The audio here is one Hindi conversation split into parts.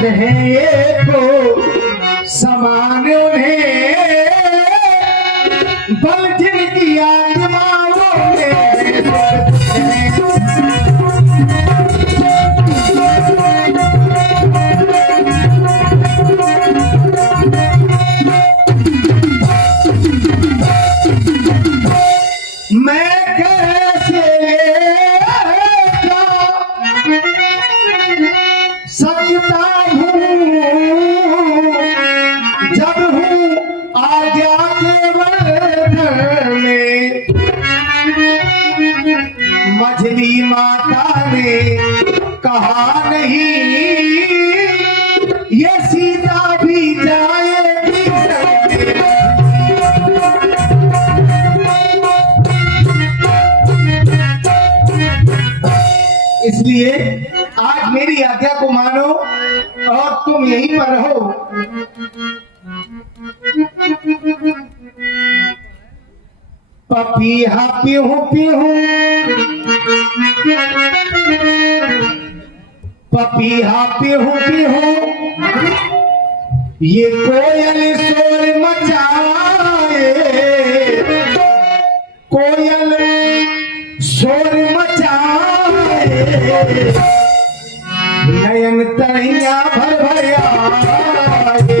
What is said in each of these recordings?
बुद्ध है ये को समान उन्हें, बल जिनकी आत्माओं में मैं कैसे सकता हूँ जब हूँ आज्ञा के बंधन में। मछली माता ने कहा नहीं ये सीता भी जाएगी संग में। इसलिए आज मेरी आज्ञा को मानो और तुम यहीं पर रहो। पपीहा पीहू पीहू, पपीहा पीहू पीहू, ये कोयल शोर मचाए, कोयल शोर मचाए, नयन तैया भर भर आए,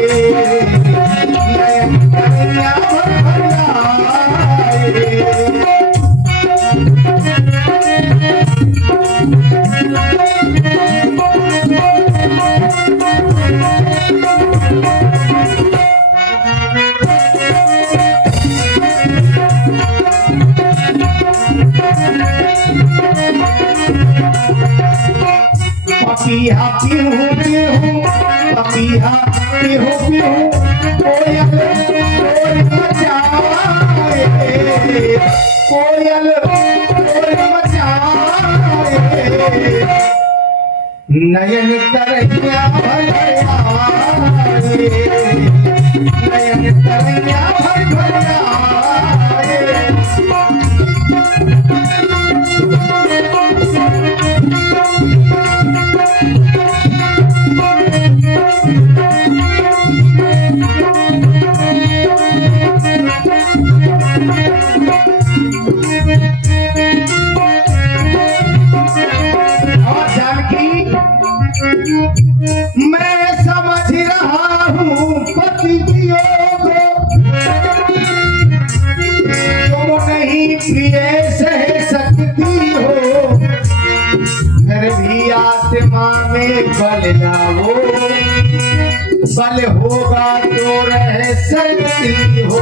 नयन तैया भर भर आए। पपीहा पीहू पीहू, पपीहा पीहू पीहू, कोयल शोर मचाए, कोयल शोर मचाए, नयन तरैया भर आए, नयन तरैया भर आए। मैं समझ रहा हूँ पति वियोग तुम नहीं प्रिय सह सकती हो, फिर भी आत्मा में बल लाओ, बल होगा तो रह सकती हो।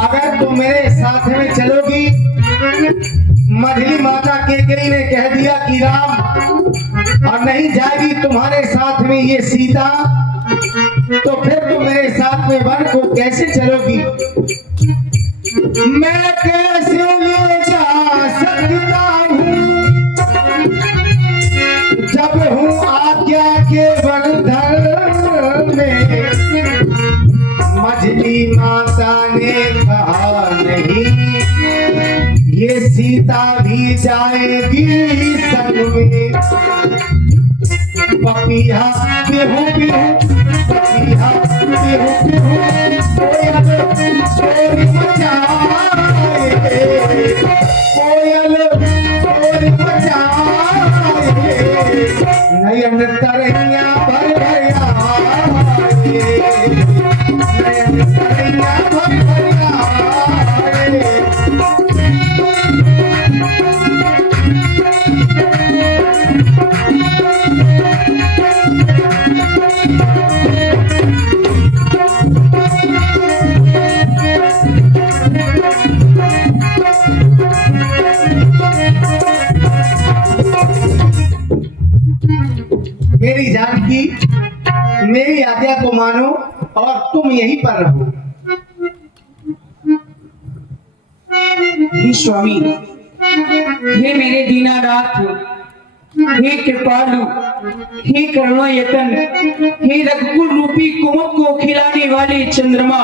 अगर तुम मेरे साथ में चलोगी, मछली माता केकई ने कह दिया कि राम और नहीं जाएगी तुम्हारे साथ में ये सीता, तो फिर तुम मेरे साथ में वन को कैसे चलोगी? मैं कैसे ले जा सकता हूँ जब हूँ आज्ञा के बंधन में। मछली माता ने कहा नहीं ये सीता भी जाएगी संग में। पपीहा पीहू पीहू, पपीहा पीहू पीहू, कोयल शोर मचाए, कोयल शोर मचाए, नयन तरैया भर भर आए, नयन तरैया भर भर आए। मेरी जानकी, मेरी आज्ञा को मानो और तुम यहीं पर रहो। हे स्वामी, हे मेरे दीनानाथ, हे कृपालु, हे करुणायतन, हे रघुकुल रूपी कुमुद को खिलाने वाले चंद्रमा,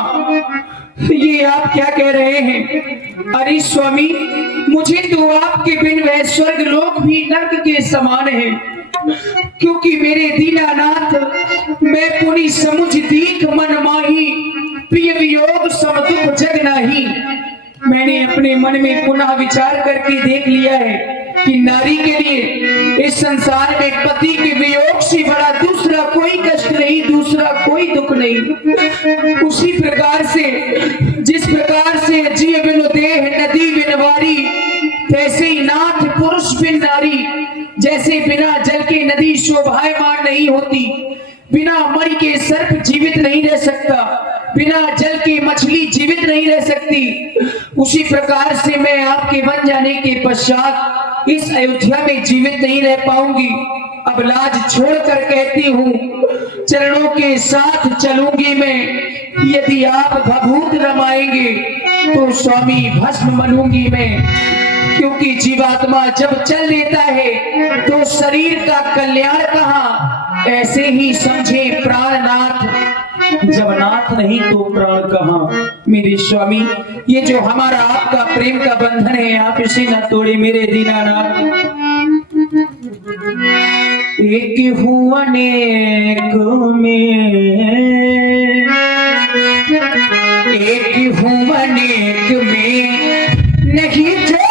ये आप क्या कह रहे हैं? अरे स्वामी, मुझे तो आपके बिन वह स्वर्ग लोक भी नर्क के समान है। क्योंकि मेरे दीनानाथ मैं पुनि समुझ दीख मन माही, प्रिय वियोग सब दुख जग नाही। मैंने अपने मन में पुनः विचार करके देख लिया है कि नारी के लिए इस संसार में पति के वियोग से बड़ा दूसरा कोई कष्ट नहीं, दूसरा कोई दुख नहीं। उसी प्रकार से जिस प्रकार से जीव बिन देह नदी बिन वारी, तैसे ही नाथ पुरुष बिन नारी। जैसे बिना जल के नदी शोभायमान नहीं होती, बिना मणि के सर्प जीवित नहीं रह सकता, बिना जल के मछली जीवित नहीं रह सकती, उसी प्रकार से मैं आपके बन जाने के पश्चात इस अयोध्या में जीवित नहीं रह पाऊंगी। अब लाज छोड़कर कहती हूँ, चरणों के साथ चलूंगी मैं। यदि आप भभूत रमाएंगे तो स्वामी भस्म मनूंगी मैं। क्योंकि जीवात्मा जब चल लेता है तो शरीर का कल्याण कहाँ, ऐसे ही समझे प्राणनाथ, जब नाथ नहीं तो प्राण कहाँ। मेरे स्वामी, ये जो हमारा आपका प्रेम का बंधन है, आप इसे न तोड़े मेरे दीनानाथ। एक हूँ अनेक में, एक हूँ अनेक में नहीं छोड़ना।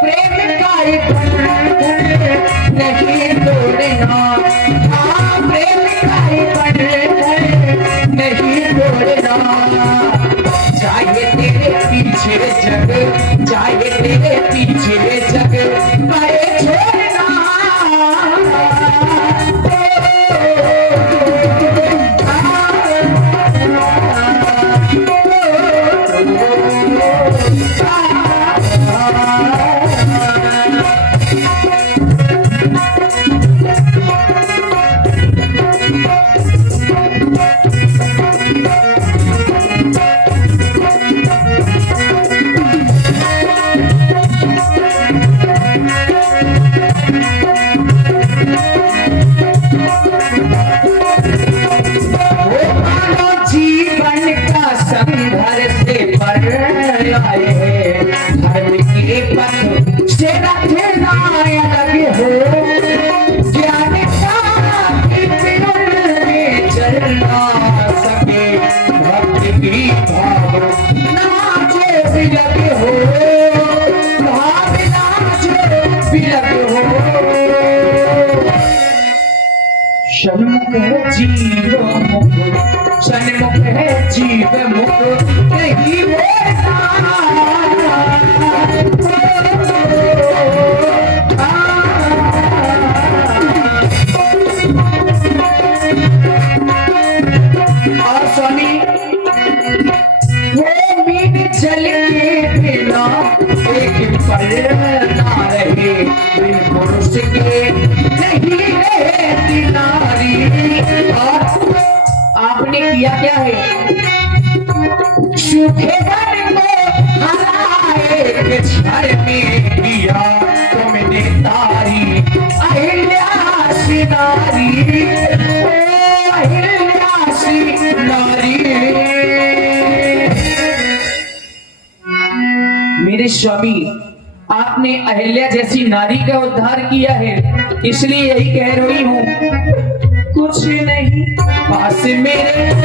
प्रेम का नहीं तोड़ना, प्रेम का नहीं तोड़ना। चाहे तेरे पीछे जग, चाहे तेरे पीछे जग, मैं छोड़ना। सन्मुख है जीव मुख, सन्मुख है जीव मुख नहीं बोलना। और स्वामी, वो मीन जल के बिना एक पल ना रहे, बिन पुरुष के नहीं रहती नारी। और आपने किया क्या है, सूखे वन को हराए के क्षण में किया तुमने तारी। अहिल्यासी नारी, ओ अहिल्यासी नारी। मेरे स्वामी, आपने अहिल्या जैसी नारी का उद्धार किया है, इसलिए यही कह रही हूँ। कुछ नहीं पास मेरे